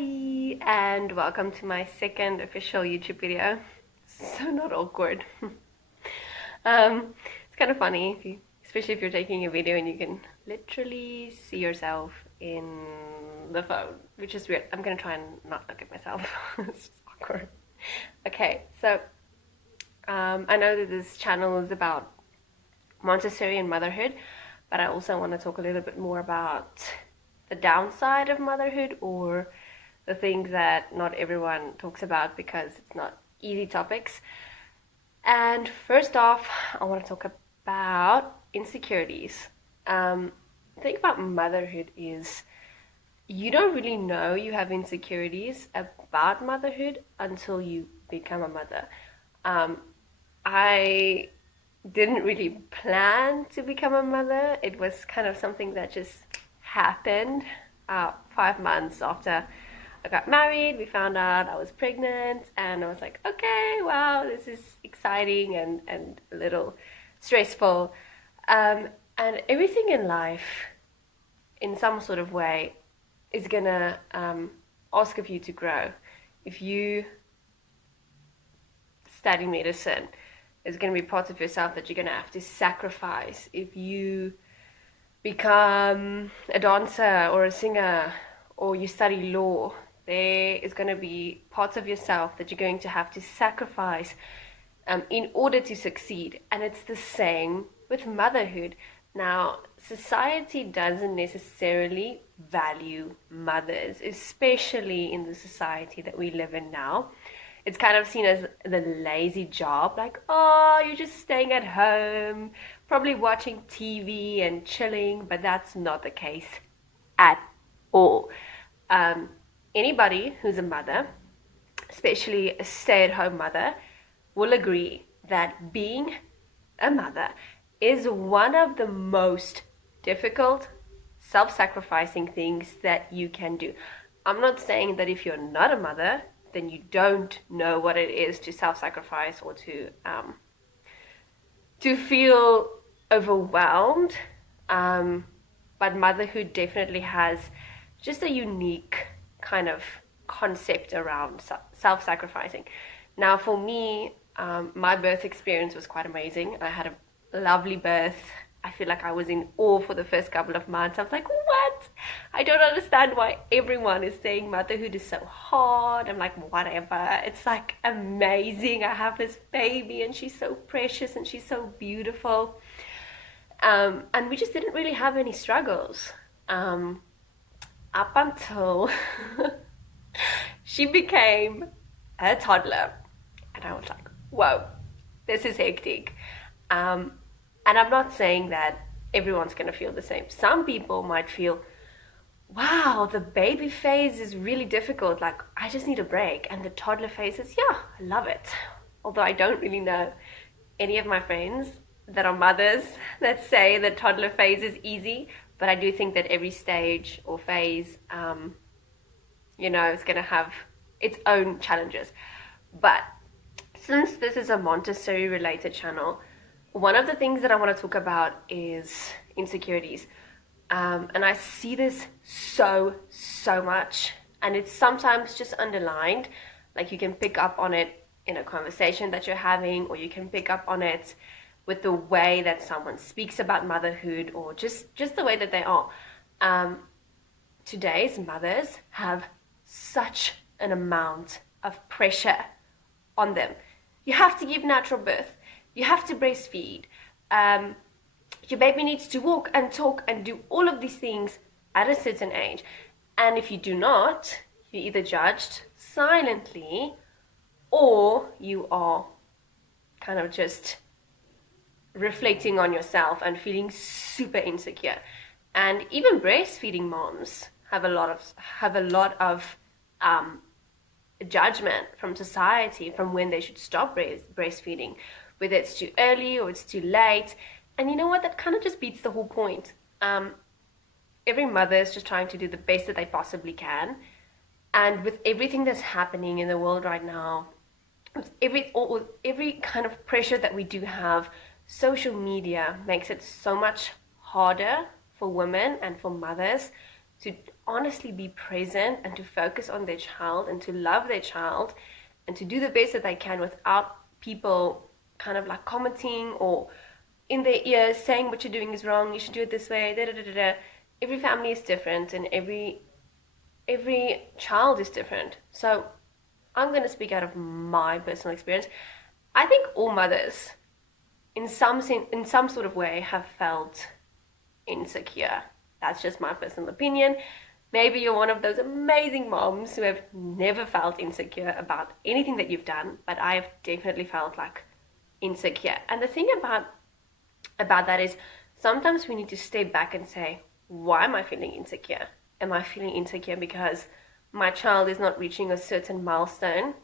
Hi, and welcome to my second official YouTube video. So not awkward. It's kind of funny, especially if you're taking a video and you can literally see yourself in the phone, which is weird. I'm gonna try and not look at myself. It's just awkward. Okay, so I know that this channel is about Montessori and motherhood, but I also want to talk a little bit more about the downside of motherhood, or the things that not everyone talks about because it's not easy topics. And first off, I want to talk about insecurities. The thing about motherhood is you don't really know you have insecurities about motherhood until you become a mother. I didn't really plan to become a mother. It was kind of something that just happened 5 months after I got married. We found out I was pregnant, and I was like, okay, wow, this is exciting and a little stressful. And everything in life, in some sort of way, is gonna ask of you to grow. If you study medicine, there's gonna be parts of yourself that you're gonna have to sacrifice. If you become a dancer or a singer, or you study law, there is going to be parts of yourself that you're going to have to sacrifice in order to succeed. And it's the same with motherhood. Now, society doesn't necessarily value mothers, especially in the society that we live in now. It's kind of seen as the lazy job, like, oh, you're just staying at home, probably watching TV and chilling, but that's not the case at all. Anybody who's a mother, especially a stay-at-home mother, will agree that being a mother is one of the most difficult, self-sacrificing things that you can do. I'm not saying that if you're not a mother, then you don't know what it is to self-sacrifice or to feel overwhelmed. But motherhood definitely has just a unique kind of concept around self-sacrificing. Now, for me, my birth experience was quite amazing. I had a lovely birth. I feel like I was in awe for the first couple of months. I was like, what? I don't understand why everyone is saying motherhood is so hard. I'm like, whatever. It's like amazing. I have this baby and she's so precious and she's so beautiful. And we just didn't really have any struggles up until she became a toddler. And I was like, whoa, this is hectic. And I'm not saying that everyone's going to feel the same. Some people might feel, wow, the baby phase is really difficult. Like, I just need a break. And the toddler phase is, yeah, I love it. Although I don't really know any of my friends that are mothers that say the toddler phase is easy. But I do think that every stage or phase, is going to have its own challenges. But since this is a Montessori related channel, one of the things that I want to talk about is insecurities. And I see this so much. And it's sometimes just underlined. Like, you can pick up on it in a conversation that you're having, or you can pick up on it with the way that someone speaks about motherhood, or just the way that they are. Today's mothers have such an amount of pressure on them. You have to give natural birth. You have to breastfeed. Your baby needs to walk and talk and do all of these things at a certain age. And if you do not, you're either judged silently, or you are kind of just reflecting on yourself and feeling super insecure. And even breastfeeding moms have a lot of judgment from society from when they should stop breastfeeding, whether it's too early or it's too late. And you know what? That kind of just beats the whole point. Every mother is just trying to do the best that they possibly can. And with everything that's happening in the world right now, with every kind of pressure that we do have, social media makes it so much harder for women and for mothers to honestly be present and to focus on their child and to love their child and to do the best that they can without people kind of like commenting or in their ears saying what you're doing is wrong, you should do it this way, da da da da da. Every family is different and every child is different. So I'm going to speak out of my personal experience. I think all mothers in some sort of way have felt insecure. That's just my personal opinion. Maybe you're one of those amazing moms who have never felt insecure about anything that you've done, but I've definitely felt like insecure. And the thing about that is sometimes we need to step back and say, why am I feeling insecure? Am I feeling insecure because my child is not reaching a certain milestone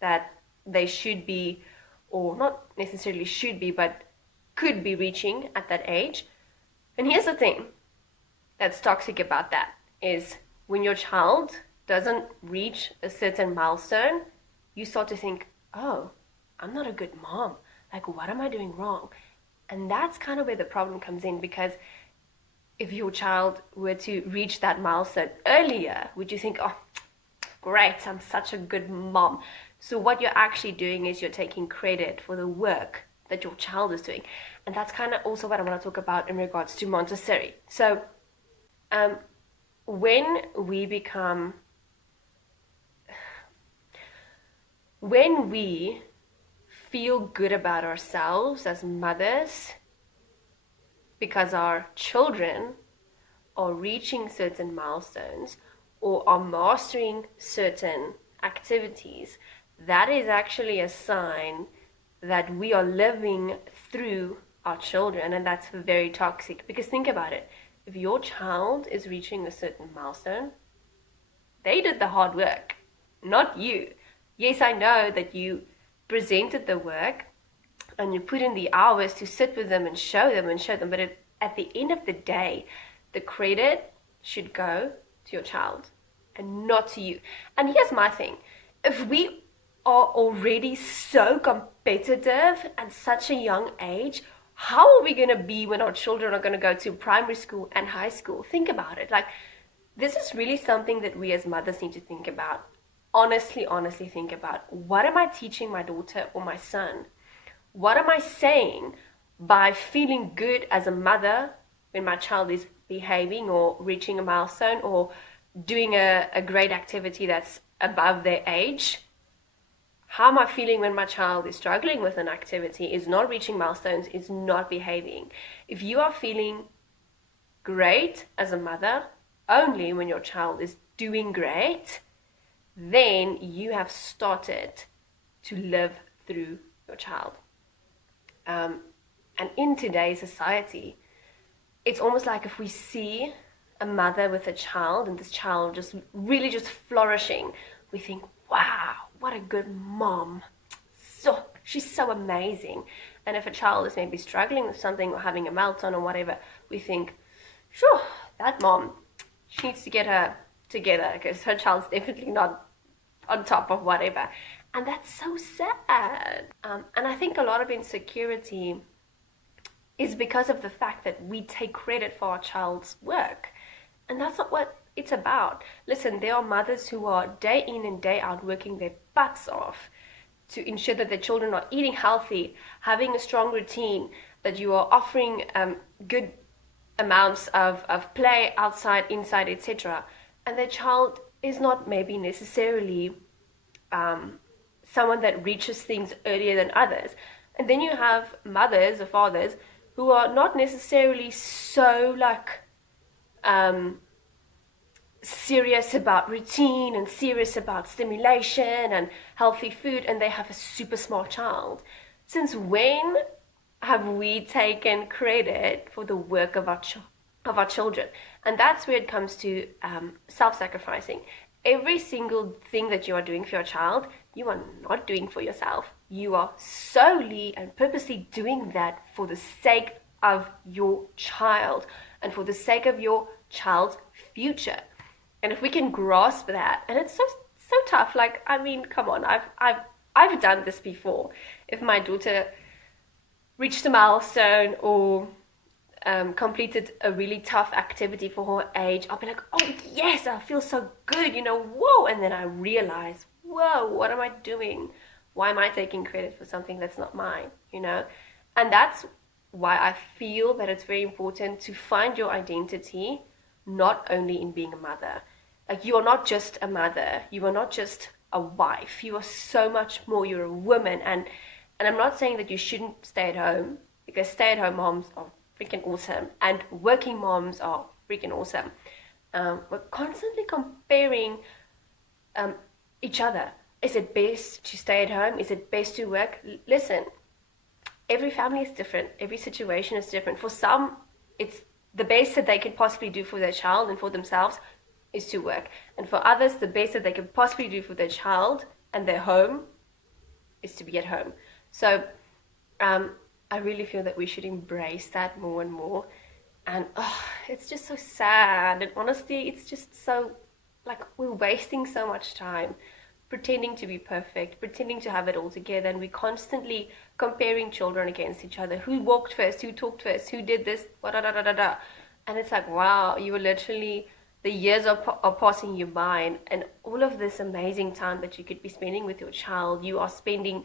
that they should be, or not necessarily should be, but could be reaching at that age? And here's the thing that's toxic about that is when your child doesn't reach a certain milestone, you start to think, oh, I'm not a good mom. Like, what am I doing wrong? And that's kind of where the problem comes in, because if your child were to reach that milestone earlier, would you think, oh, great, I'm such a good mom? So what you're actually doing is you're taking credit for the work that your child is doing. And that's kind of also what I want to talk about in regards to Montessori. So when we feel good about ourselves as mothers because our children are reaching certain milestones or are mastering certain activities, that is actually a sign that we are living through our children, and that's very toxic. Because think about it, if your child is reaching a certain milestone, they did the hard work, not you. Yes, I know that you presented the work and you put in the hours to sit with them and show them, but at the end of the day, the credit should go to your child and not to you. And here's my thing, if we are already so competitive at such a young age, how are we going to be when our children are going to go to primary school and high school? Think about it. Like, this is really something that we as mothers need to think about. Honestly think about, what am I teaching my daughter or my son? What am I saying by feeling good as a mother when my child is behaving or reaching a milestone or doing a great activity that's above their age? How am I feeling when my child is struggling with an activity, is not reaching milestones, is not behaving? If you are feeling great as a mother only when your child is doing great, then you have started to live through your child. And in today's society, it's almost like if we see a mother with a child and this child just really just flourishing, we think, wow, what a good mom. So she's so amazing. And if a child is maybe struggling with something or having a meltdown or whatever, we think, sure, that mom, she needs to get her together because her child's definitely not on top of whatever. And that's so sad. And I think a lot of insecurity is because of the fact that we take credit for our child's work. And that's not what it's about. Listen, there are mothers who are day in and day out working their butts off to ensure that their children are eating healthy, having a strong routine, that you are offering good amounts of play outside, inside, etc. And their child is not maybe necessarily someone that reaches things earlier than others. And then you have mothers or fathers who are not necessarily so serious about routine and serious about stimulation and healthy food, and they have a super smart child. Since when have we taken credit for the work of our children? And that's where it comes to self-sacrificing. Every single thing that you are doing for your child, you are not doing for yourself. You are solely and purposely doing that for the sake of your child and for the sake of your child's future. And if we can grasp that, and it's so tough. Like, I mean, come on, I've done this before. If my daughter reached a milestone or completed a really tough activity for her age, I'll be like, oh yes, I feel so good, whoa. And then I realize, whoa, what am I doing? Why am I taking credit for something that's not mine, And that's why I feel that it's very important to find your identity not only in being a mother. Like, you are not just a mother, you are not just a wife, you are so much more. You're a woman. And I'm not saying that you shouldn't stay at home, because stay-at-home moms are freaking awesome, and working moms are freaking awesome. We're constantly comparing each other. Is it best to stay at home? Is it best to work? Listen, every family is different. Every situation is different. For some, it's the best that they could possibly do for their child and for themselves is to work. And for others, the best that they could possibly do for their child and their home is to be at home. So I really feel that we should embrace that more and more. And it's just so sad. And honestly, it's just so, like, we're wasting so much time pretending to be perfect, pretending to have it all together, and we're constantly comparing children against each other. Who walked first? Who talked first? Who did this? Da-da-da-da-da. And it's like, wow, you were literally, the years are passing you by, and all of this amazing time that you could be spending with your child, you are spending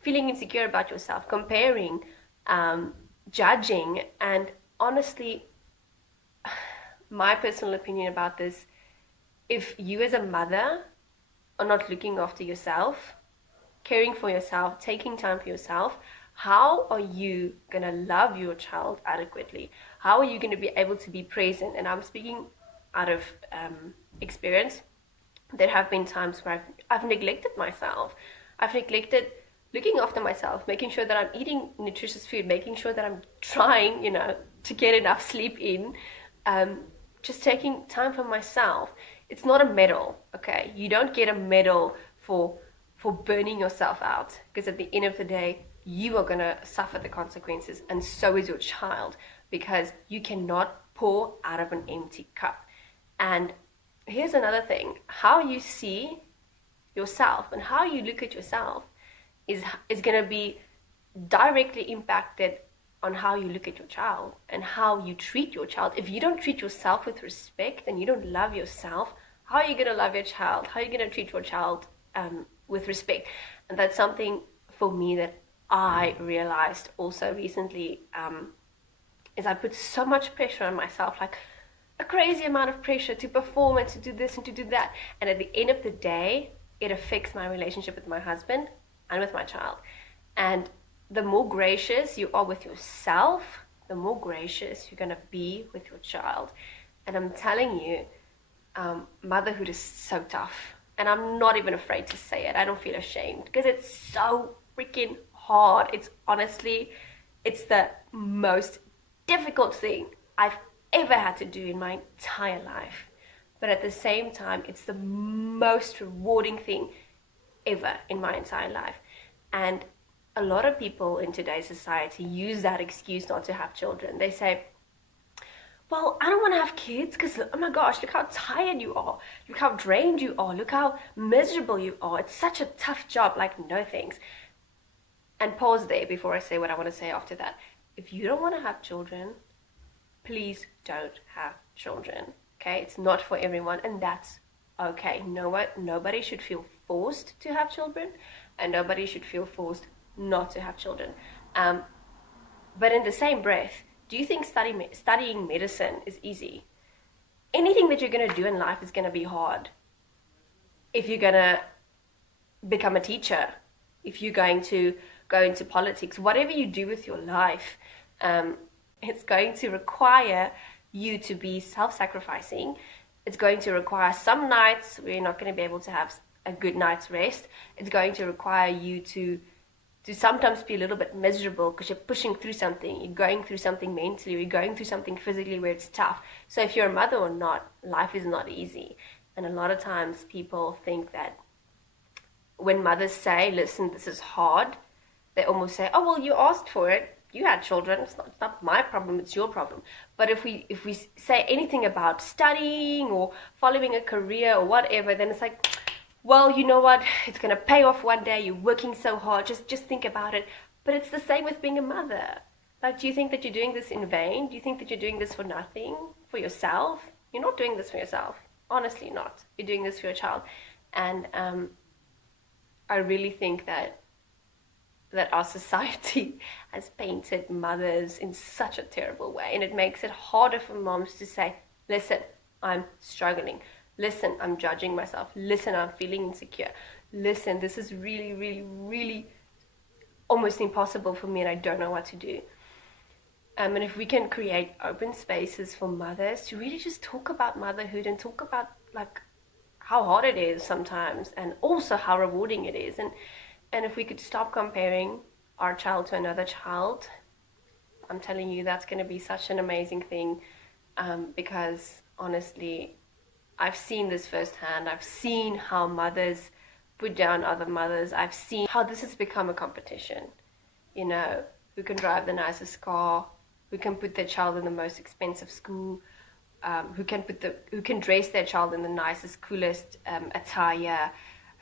feeling insecure about yourself, comparing, judging. And honestly, my personal opinion about this, if you as a mother are not looking after yourself, caring for yourself, taking time for yourself, how are you going to love your child adequately? How are you going to be able to be present? And I'm speaking out of experience. There have been times where I've neglected myself. I've neglected looking after myself, making sure that I'm eating nutritious food, making sure that I'm trying, to get enough sleep in, just taking time for myself. It's not a medal, okay? You don't get a medal for burning yourself out, because at the end of the day, you are going to suffer the consequences, and so is your child, because you cannot pour out of an empty cup. And here's another thing. How you see yourself and how you look at yourself is going to be directly impacted on how you look at your child and how you treat your child. If you don't treat yourself with respect and you don't love yourself, how are you going to love your child? How are you going to treat your child with respect? And that's something for me that I realized also recently, is I put so much pressure on myself, like a crazy amount of pressure to perform and to do this and to do that. And at the end of the day, it affects my relationship with my husband and with my child. And the more gracious you are with yourself, the more gracious you're going to be with your child. And I'm telling you, motherhood is so tough. And I'm not even afraid to say it. I don't feel ashamed, because it's so freaking hard. It's honestly, it's the most difficult thing I've ever had to do in my entire life. But at the same time, it's the most rewarding thing ever in my entire life. And a lot of people in today's society use that excuse not to have children. They say, well, I don't want to have kids because, oh my gosh, look how tired you are. Look how drained you are. Look how miserable you are. It's such a tough job. Like, no thanks. And pause there before I say what I want to say after that. If you don't want to have children, please don't have children. Okay? It's not for everyone, and that's okay. Nobody should feel forced to have children, and nobody should feel forced not to have children. But in the same breath, do you think studying medicine is easy? Anything that you're going to do in life is going to be hard. If you're going to become a teacher, if you're going to go into politics, whatever you do with your life, it's going to require you to be self-sacrificing. It's going to require some nights where you're not going to be able to have a good night's rest. It's going to require you to sometimes be a little bit miserable because you're pushing through something, you're going through something mentally, you're going through something physically where it's tough. So if you're a mother or not, life is not easy. And a lot of times people think that when mothers say, listen, this is hard, they almost say, oh, well, you asked for it, you had children, it's not my problem, it's your problem. But if we say anything about studying or following a career or whatever, then it's like, well, you know what, it's going to pay off one day, you're working so hard, just think about it. But it's the same with being a mother. Like, do you think that you're doing this in vain? Do you think that you're doing this for nothing, for yourself? You're not doing this for yourself. Honestly, not. You're doing this for your child. And I really think that our society has painted mothers in such a terrible way, and it makes it harder for moms to say, listen, I'm struggling. Listen, I'm judging myself. Listen, I'm feeling insecure. Listen, this is really, really, really almost impossible for me and I don't know what to do. And if we can create open spaces for mothers to really just talk about motherhood and talk about like how hard it is sometimes and also how rewarding it is. And if we could stop comparing our child to another child, I'm telling you, that's going to be such an amazing thing, because honestly, I've seen this firsthand. I've seen how mothers put down other mothers. I've seen how this has become a competition. You know, who can drive the nicest car, who can put their child in the most expensive school, who can dress their child in the nicest, coolest attire,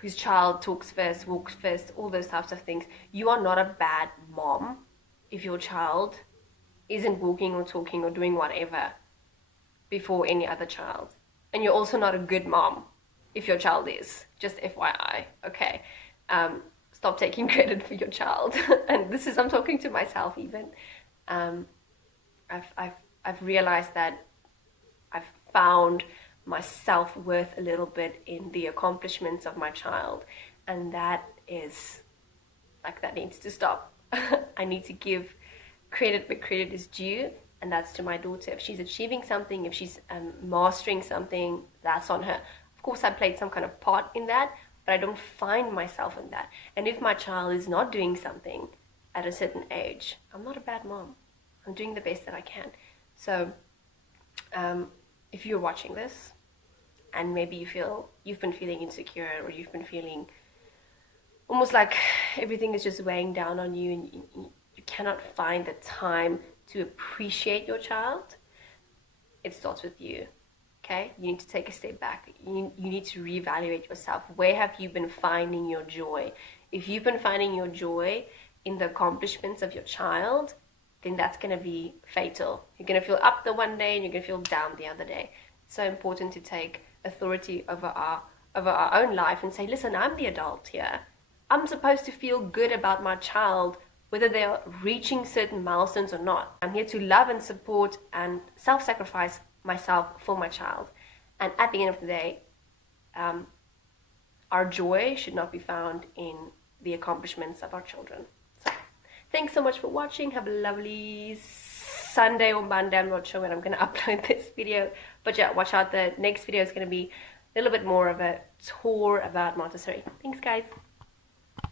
whose child talks first, walks first, all those types of things. You are not a bad mom if your child isn't walking or talking or doing whatever before any other child. And you're also not a good mom if your child is. Just FYI, okay? Stop taking credit for your child. And this is, I'm talking to myself even. I've realized that I've found my self-worth a little bit in the accomplishments of my child, and that is like, that needs to stop. I need to give credit where credit is due, and that's to my daughter. If she's achieving something, if she's mastering something, that's on her. Of course, I played some kind of part in that, but I don't find myself in that. And if my child is not doing something at a certain age, I'm not a bad mom. I'm doing the best that I can. So if you're watching this and maybe you've been feeling insecure, or you've been feeling almost like everything is just weighing down on you, and you cannot find the time to appreciate your child, it starts with you. Okay, you need to take a step back. You need to reevaluate yourself. Where have you been finding your joy? If you've been finding your joy in the accomplishments of your child, then that's going to be fatal. You're going to feel up the one day and you're going to feel down the other day. It's so important to take authority over our own life and say, listen, I'm the adult here. I'm supposed to feel good about my child, whether they are reaching certain milestones or not. I'm here to love and support and self-sacrifice myself for my child. And at the end of the day, our joy should not be found in the accomplishments of our children. So thanks so much for watching. Have a lovely Sunday or Monday. I'm not sure when I'm going to upload this video, but yeah, watch out. The next video is going to be a little bit more of a tour about Montessori. Thanks, guys.